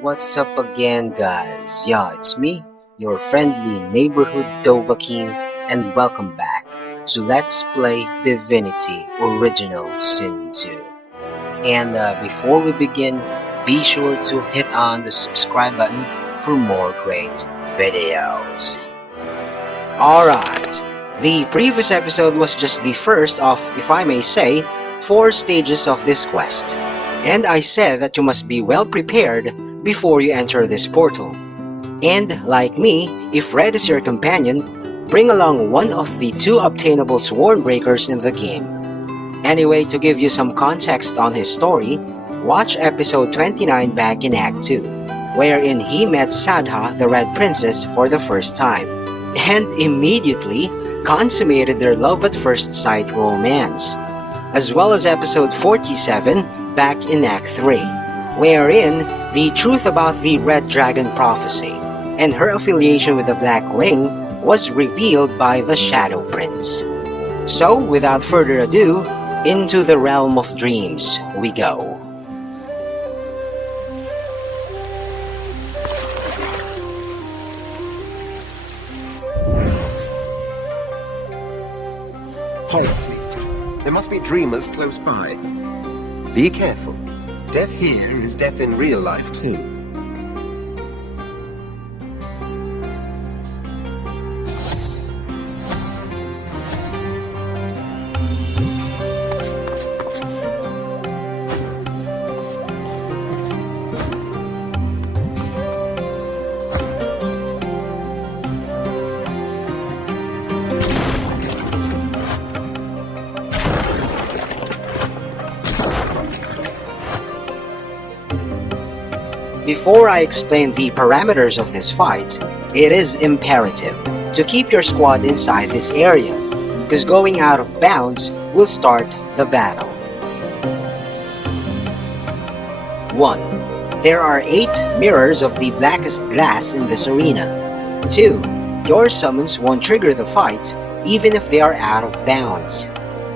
What's up again, guys? Yeah, it's me, your friendly neighborhood Dovahkiin, and welcome back to Let's Play Divinity Original Sin 2. And before we begin, be sure to hit on the subscribe button for more great videos. Alright, the previous episode was just the first of, if I may say, 4 stages of this quest. And I said that you must be well prepared before you enter this portal. And, like me, if Red is your companion, bring along one of the 2 obtainable sworn breakers in the game. Anyway, to give you some context on his story, watch episode 29 back in Act 2, wherein he met Sadha, the Red Princess, for the first time, and immediately consummated their love at first sight romance, as well as episode 47 back in Act 3, wherein the truth about the Red Dragon prophecy and her affiliation with the Black Ring was revealed by the Shadow Prince. So, without further ado, into the realm of dreams we go. Policy. There must be dreamers close by. Be careful. Death here is death in real life too. Before I explain the parameters of this fight, it is imperative to keep your squad inside this area, because going out of bounds will start the battle. 1. There are 8 mirrors of the blackest glass in this arena. 2. Your summons won't trigger the fight even if they are out of bounds.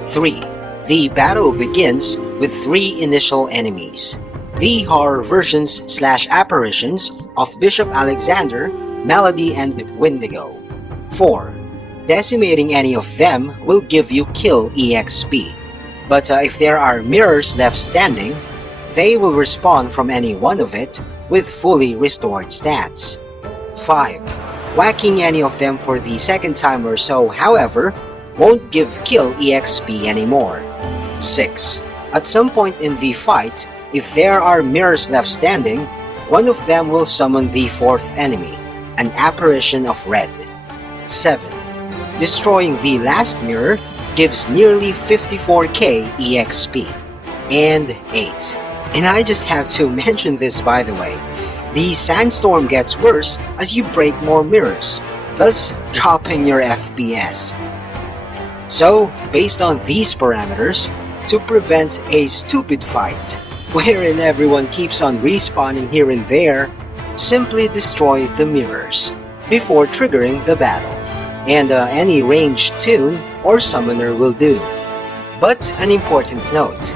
3. The battle begins with 3 initial enemies. The horror versions / apparitions of Bishop Alexander, Melody, and Wendigo. 4. Decimating any of them will give you kill EXP, but if there are mirrors left standing, they will respawn from any one of it with fully restored stats. 5. Whacking any of them for the second time or so, however, won't give kill EXP anymore. 6. At some point in the fight, if there are mirrors left standing, one of them will summon the 4th enemy, an apparition of red. 7. Destroying the last mirror gives nearly 54k EXP. And 8. And I just have to mention this, by the way, the sandstorm gets worse as you break more mirrors, thus dropping your FPS. So, based on these parameters, to prevent a stupid fight, wherein everyone keeps on respawning here and there, simply destroy the mirrors before triggering the battle, and any ranged tune or summoner will do. But an important note,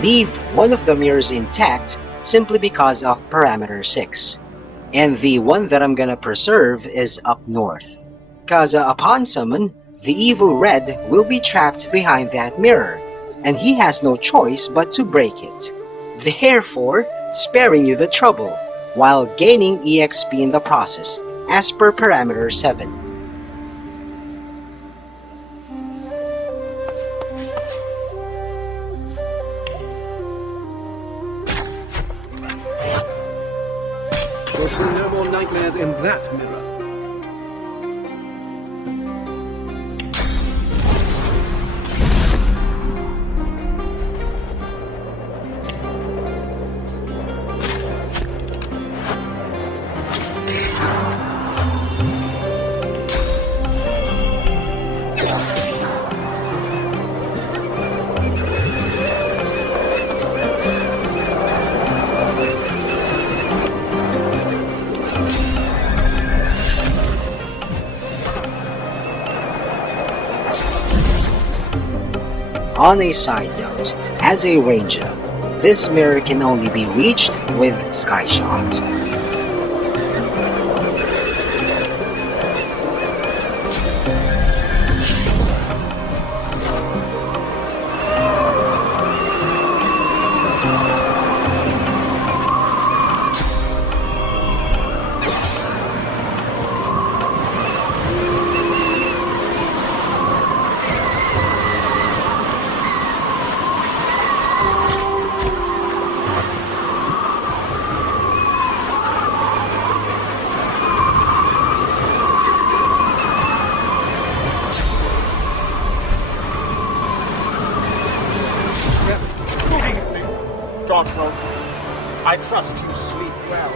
leave one of the mirrors intact simply because of parameter 6, and the one that I'm gonna preserve is up north, cause upon summon, the evil red will be trapped behind that mirror, and he has no choice but to break it, therefore sparing you the trouble, while gaining EXP in the process, as per parameter 7. You'll see no more nightmares in that mirror. On a side note, as a ranger, this mirror can only be reached with Sky Shot. trust you sleep well.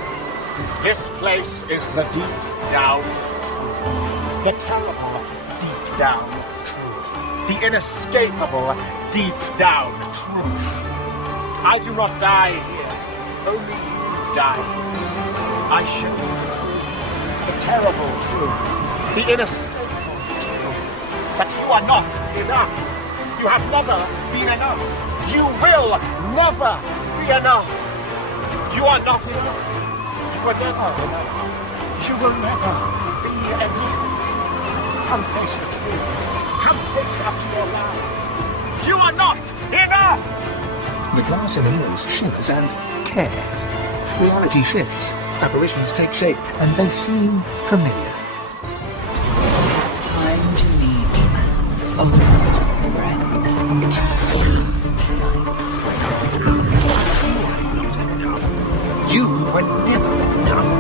This place is the deep down truth. The terrible deep down truth. The inescapable deep down truth. I do not die here. Only you die here. I show you the truth. The terrible truth. The inescapable truth. That you are not enough. You have never been enough. You will never be enough. You are not enough. You are never enough. You will never be enough. Come face the truth. Come face up to your lies. You are not enough! The glass in the mirrors shimmers and tears. Reality shifts. Apparitions take shape, and they seem familiar. It's time to meet a mortal friend. Not enough. You were never enough.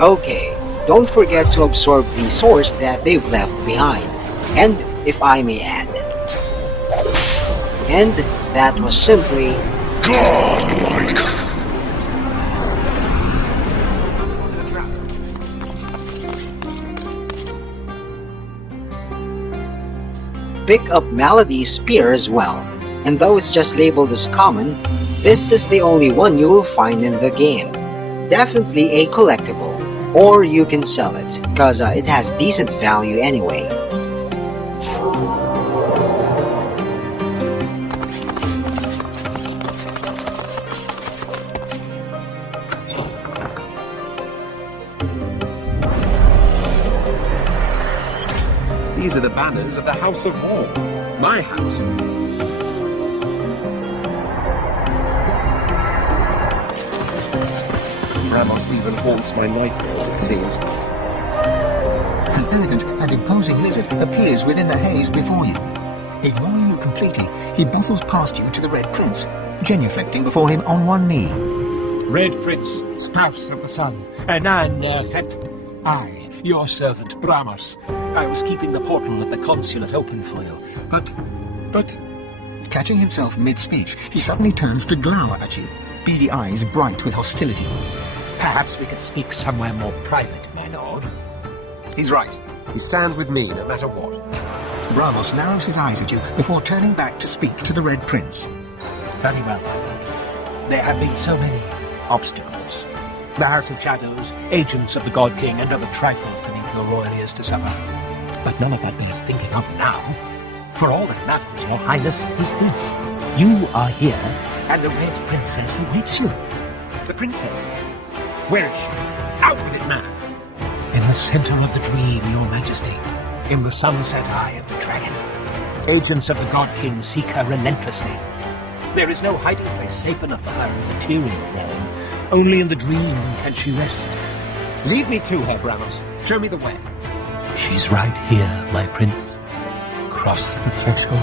Okay, don't forget to absorb the source that they've left behind, and if I may add. And that was simply godlike. pick up Melody's spear as well, and though it's just labeled as common, this is the only one you will find in the game. Definitely a collectible, or you can sell it, cause it has decent value anyway. These are the banners of the House of War. My house. Ramos even haunts my nightmares, it seems. An elegant and imposing lizard appears within the haze before you. Ignoring you completely, he bustles past you to the Red Prince, genuflecting before him on one knee. Red Prince, spouse of the sun, Anan Het. I, your servant, Brahmas. I was keeping the portal at the consulate open for you, but... Catching himself mid-speech, he suddenly turns to glower at you, beady eyes bright with hostility. Perhaps we could speak somewhere more private, my lord. He's right. He stands with me no matter what. Brahmos narrows his eyes at you before turning back to speak to the Red Prince. Very well, my lord. There have been so many obstacles. The House of Shadows, agents of the God King, and other trifles beneath your royal ears to suffer. But none of that bears thinking of now. For all that matters, your highness, is this. You are here, and the Red Princess awaits you. The princess? Where is she? Out with it, man! In the center of the dream, your majesty. In the sunset eye of the dragon. Agents of the God King seek her relentlessly. There is no hiding place safe enough for her in the material realm. Only in the dream can she rest. Lead me to her, Brahmas. Show me the way. She's right here, my prince. Cross the threshold.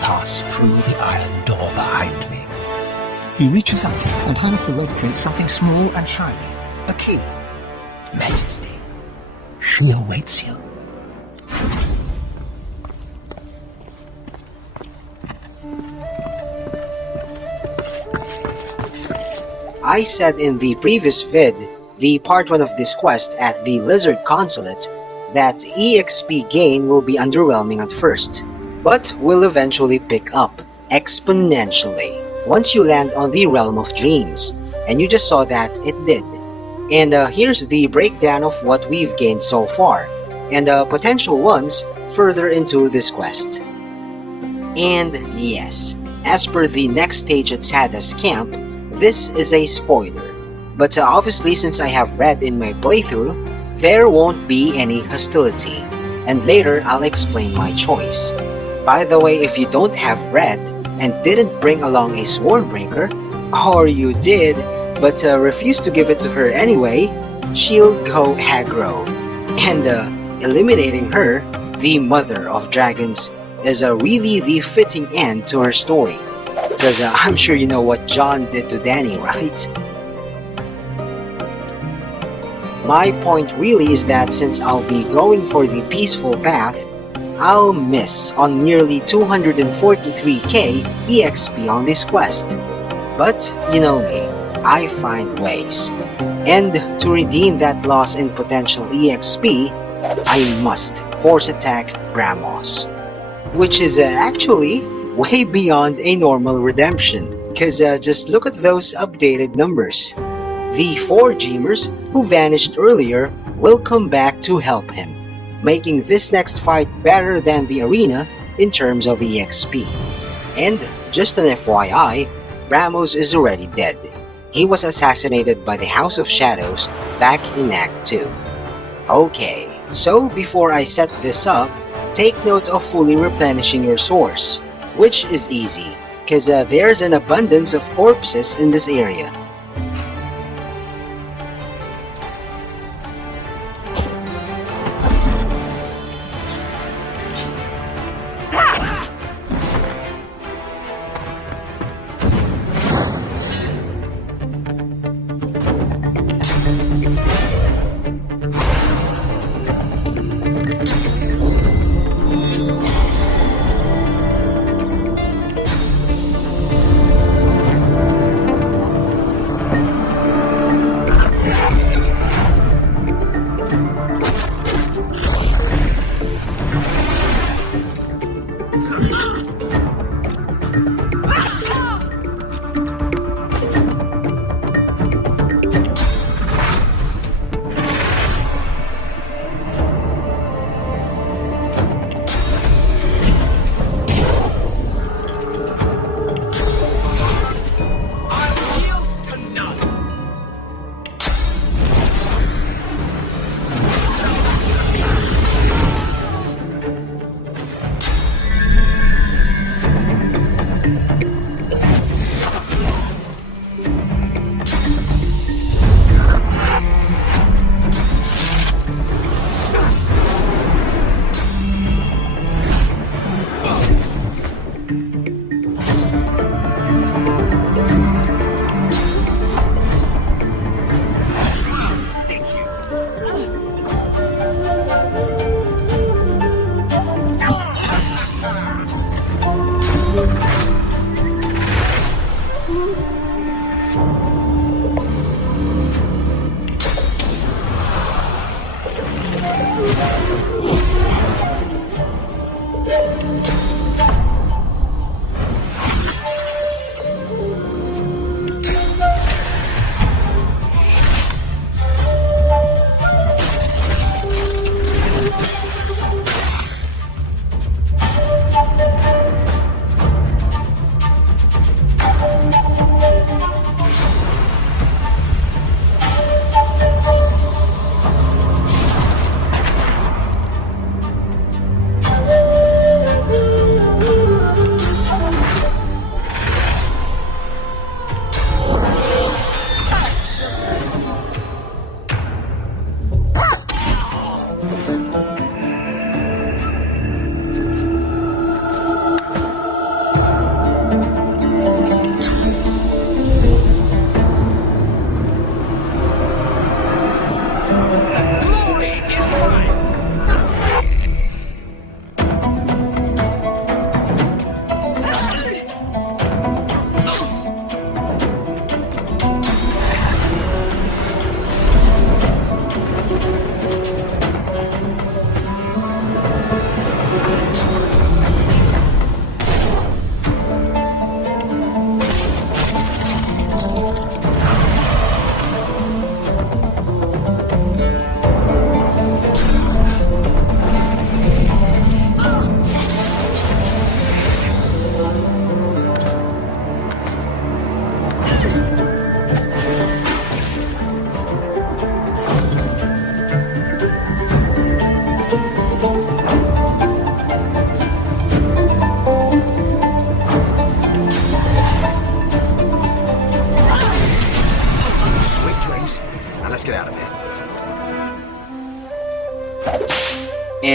Pass through the iron door behind me. He reaches up and hands the Red Prince something small and shiny. A key. Majesty, she awaits you. I said in the previous vid, the part 1 of this quest at the Lizard Consulate, that EXP gain will be underwhelming at first, but will eventually pick up exponentially once you land on the Realm of Dreams, and you just saw that it did. And here's the breakdown of what we've gained so far, and potential ones further into this quest. And yes, as per the next stage at Sada's camp, this is a spoiler, but obviously since I have read in my playthrough, there won't be any hostility, and later I'll explain my choice. By the way, if you don't have read and didn't bring along a Swarmbreaker, or you did but refused to give it to her anyway, she'll go aggro, and eliminating her, the Mother of Dragons, is really the fitting end to her story. Because I'm sure you know what John did to Danny, right? My point really is that since I'll be going for the peaceful path, I'll miss on nearly 243k EXP on this quest. But you know me, I find ways. And to redeem that loss in potential EXP, I must force attack Bramos. Which is actually way beyond a normal redemption, because just look at those updated numbers. The 4 Dreamers who vanished earlier will come back to help him, making this next fight better than the arena in terms of EXP. And just an FYI, Bramos is already dead. He was assassinated by the House of Shadows back in Act 2. Okay, so before I set this up, take note of fully replenishing your source, which is easy, cause there's an abundance of corpses in this area.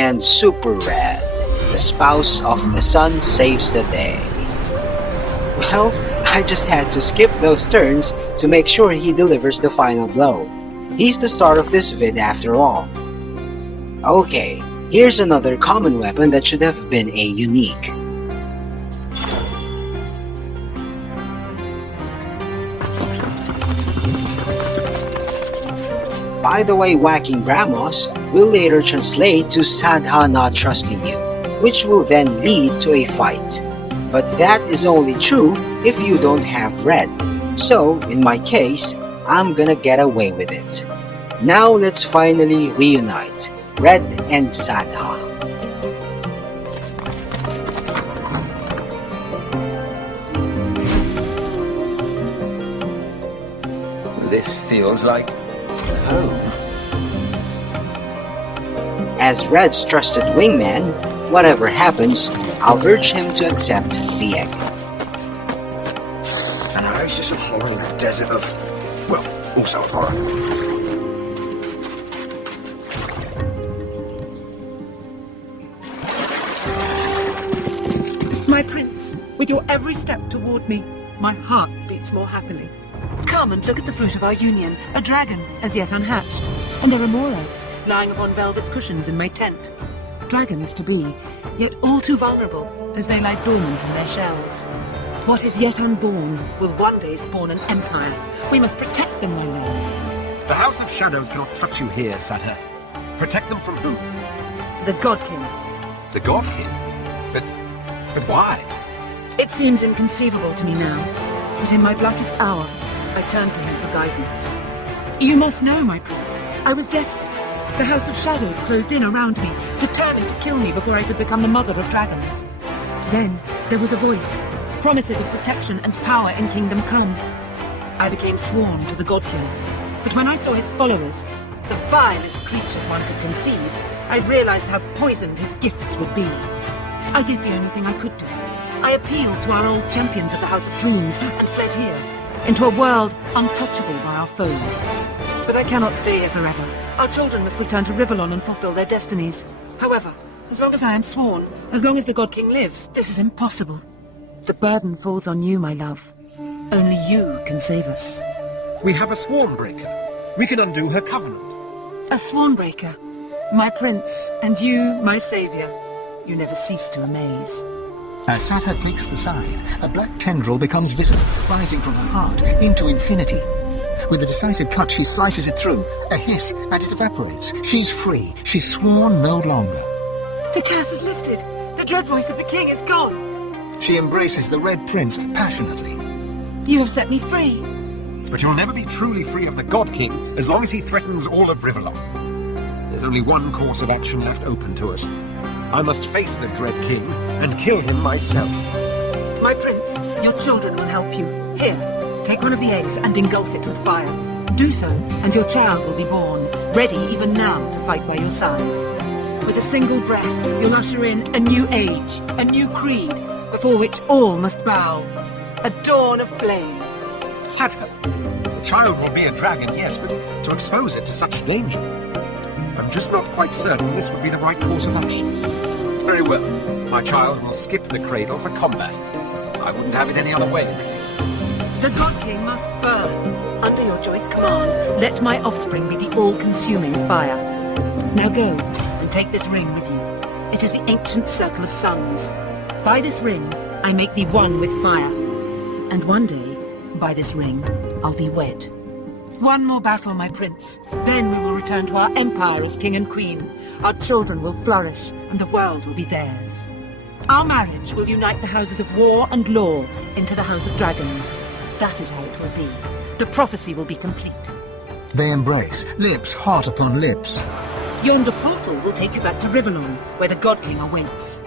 and Super Red, the spouse of the sun, saves the day. Well, I just had to skip those turns to make sure he delivers the final blow. He's the star of this vid after all. Okay, here's another common weapon that should have been a unique. By the way, whacking grandmas will later translate to Sadha not trusting you, which will then lead to a fight. But that is only true if you don't have red. So, in my case, I'm gonna get away with it. Now let's finally reunite Red and Sadha. This feels like home. As Red's trusted wingman, whatever happens, I'll urge him to accept the egg. An oasis of horror in a desert of, well, also of horror. My prince, with your every step toward me, my heart beats more happily. Come and look at the fruit of our union, a dragon, as yet unhatched. And there are more eggs, lying upon velvet cushions in my tent. Dragons to be, yet all too vulnerable, as they lie dormant in their shells. What is yet unborn will one day spawn an empire. We must protect them, my lord. The House of Shadows cannot touch you here, Sadha. Protect them from who? The God King. The God King? But why? It seems inconceivable to me now, but in my blackest hour, I turned to him for guidance. You must know, my prince, I was desperate. The House of Shadows closed in around me, determined to kill me before I could become the mother of dragons. Then there was a voice, promises of protection and power in Kingdom Come. I became sworn to the God King, but when I saw his followers, the vilest creatures one could conceive, I realized how poisoned his gifts would be. I did the only thing I could do. I appealed to our old champions of the House of Dreams and fled here, into a world untouchable by our foes. But I cannot stay here forever. Our children must return to Rivellon and fulfill their destinies. However, as long as I am sworn, as long as the God King lives, this is impossible. The burden falls on you, my love. Only you can save us. We have a Swarmbreaker. We can undo her covenant. A Swarmbreaker, my prince, and you, my savior. You never cease to amaze. As Sadha clicks the side, a black tendril becomes visible, rising from her heart into infinity. With a decisive cut, she slices it through. A hiss, and it evaporates. She's free. She's sworn no longer. The curse is lifted. The dread voice of the king is gone. She embraces the Red Prince passionately. You have set me free. But you'll never be truly free of the God King as long as he threatens all of Rivellon. There's only one course of action left open to us. I must face the Dread King and kill him myself. My prince, your children will help you. Here, take one of the eggs and engulf it with fire. Do so, and your child will be born, ready even now to fight by your side. With a single breath, you'll usher in a new age, a new creed, before which all must bow. A dawn of flame. Sadha, the child will be a dragon, yes, but to expose it to such danger, I'm just not quite certain this would be the right course of action. Very well. My child will skip the cradle for combat. I wouldn't have it any other way. The God King must burn. Under your joint command, let my offspring be the all-consuming fire. Now go and take this ring with you. It is the ancient circle of suns. By this ring, I make thee one with fire. And one day, by this ring, I'll be wed. One more battle, my prince. Then we will return to our empire as king and queen. Our children will flourish, and the world will be theirs. Our marriage will unite the houses of war and law into the House of Dragons. That is how it will be. The prophecy will be complete. They embrace, lips hot upon lips. Yonder portal will take you back to Rivellon, where the God King awaits.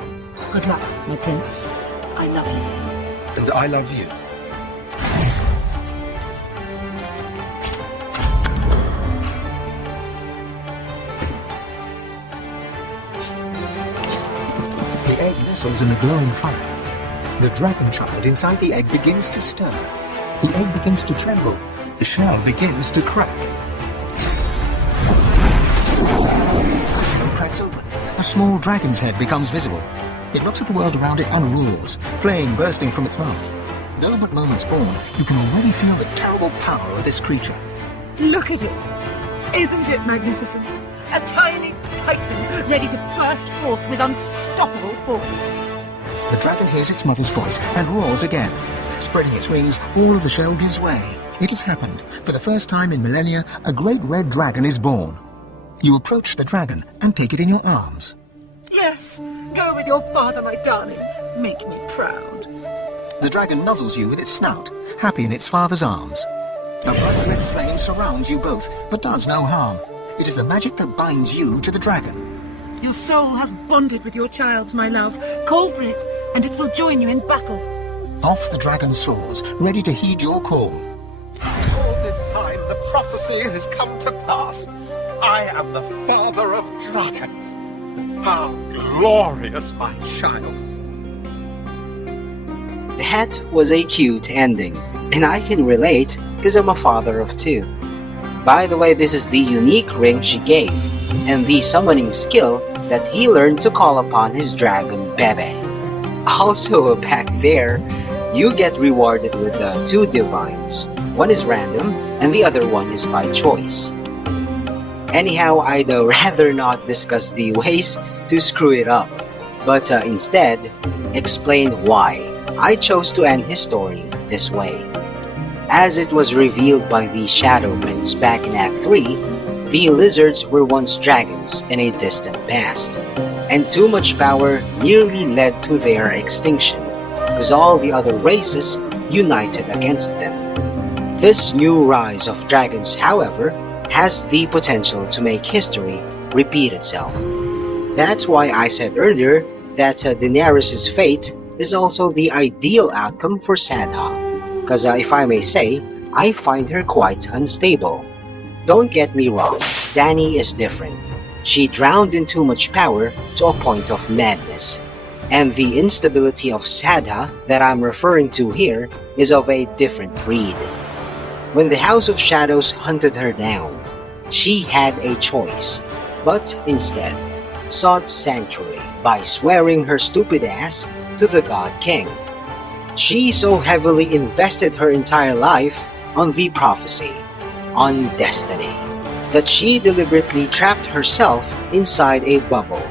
Good luck, my prince. I love you. And I love you. The egg nestles in the glowing fire. The dragon child inside the egg begins to stir. The egg begins to tremble. The shell begins to crack. The shell cracks open, a small dragon's head becomes visible. It looks at the world around it and roars, flame bursting from its mouth. Though but moments born, you can already feel the terrible power of this creature. Look at it! Isn't it magnificent? A tiny titan ready to burst forth with unstoppable force. The dragon hears its mother's voice and roars again. Spreading its wings, all of the shell gives way. It has happened. For the first time in millennia, a great red dragon is born. You approach the dragon and take it in your arms. Yes, go with your father, my darling. Make me proud. The dragon nuzzles you with its snout, happy in its father's arms. A bright red flame surrounds you both, but does no harm. It is the magic that binds you to the dragon. Your soul has bonded with your child's, my love. Call for it, and it will join you in battle. Off the dragon soars, ready to heed your call. All this time, the prophecy has come to pass. I am the father of dragons. How glorious, my child. That was a cute ending, and I can relate because I'm a father of two. By the way, this is the unique ring she gave, and the summoning skill that he learned to call upon his dragon Bebe. Also, back there, you get rewarded with two divines. One is random, and the other one is by choice. Anyhow, I'd rather not discuss the ways to screw it up, but instead, explain why I chose to end his story this way. As it was revealed by the Shadow Prince back in Act 3, the lizards were once dragons in a distant past, and too much power nearly led to their extinction, because all the other races united against them. This new rise of dragons, however, has the potential to make history repeat itself. That's why I said earlier that Daenerys' fate is also the ideal outcome for Sadha, because if I may say, I find her quite unstable. Don't get me wrong, Dany is different. She drowned in too much power to a point of madness. And the instability of Sadha that I'm referring to here is of a different breed. When the House of Shadows hunted her down, she had a choice, but instead sought sanctuary by swearing her stupid ass to the God King. She so heavily invested her entire life on the prophecy, on destiny, that she deliberately trapped herself inside a bubble,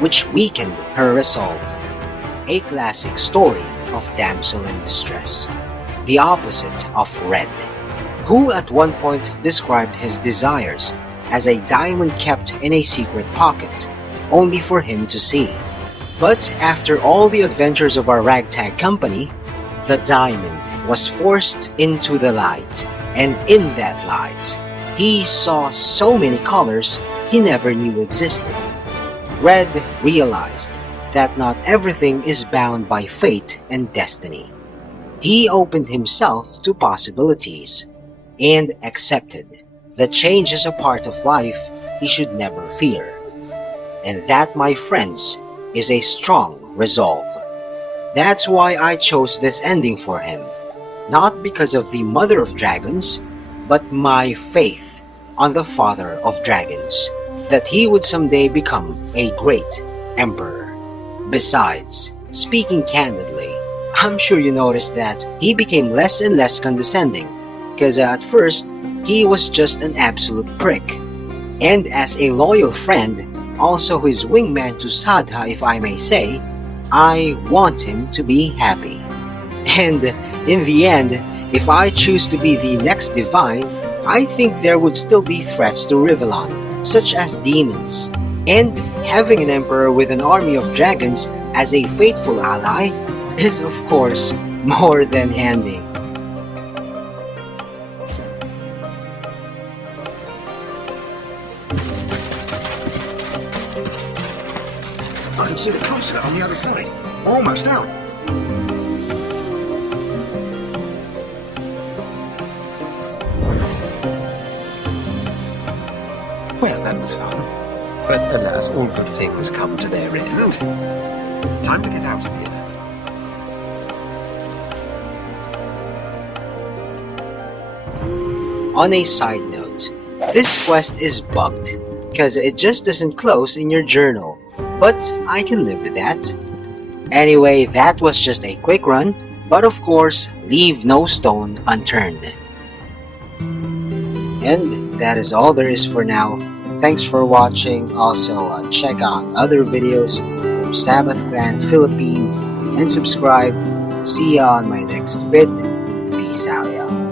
which weakened her resolve. A classic story of damsel in distress, the opposite of Red, who at one point described his desires as a diamond kept in a secret pocket, only for him to see. But after all the adventures of our ragtag company, the diamond was forced into the light, and in that light, he saw so many colors he never knew existed. Red realized that not everything is bound by fate and destiny. He opened himself to possibilities, and accepted that change is a part of life he should never fear. And that, my friends, is a strong resolve. That's why I chose this ending for him, not because of the mother of dragons, but my faith on the father of dragons, that he would someday become a great emperor. Besides, speaking candidly, I'm sure you noticed that he became less and less condescending, because at first, he was just an absolute prick. And as a loyal friend, also his wingman to Sadha if I may say, I want him to be happy. And in the end, if I choose to be the next divine, I think there would still be threats to Rivellon, such as demons. And having an emperor with an army of dragons as a faithful ally is of course more than handy. I can see the consulate on the other side. Almost out. Well, that was fun. But alas, all good things come to their end. Time to get out of here. On a side note, this quest is bugged because it just doesn't close in your journal, but I can live with that. Anyway, that was just a quick run, but of course, leave no stone unturned. And that is all there is for now. Thanks for watching. Also, check out other videos from Sabbath Clan Philippines and subscribe. See ya on my next vid. Peace out, y'all.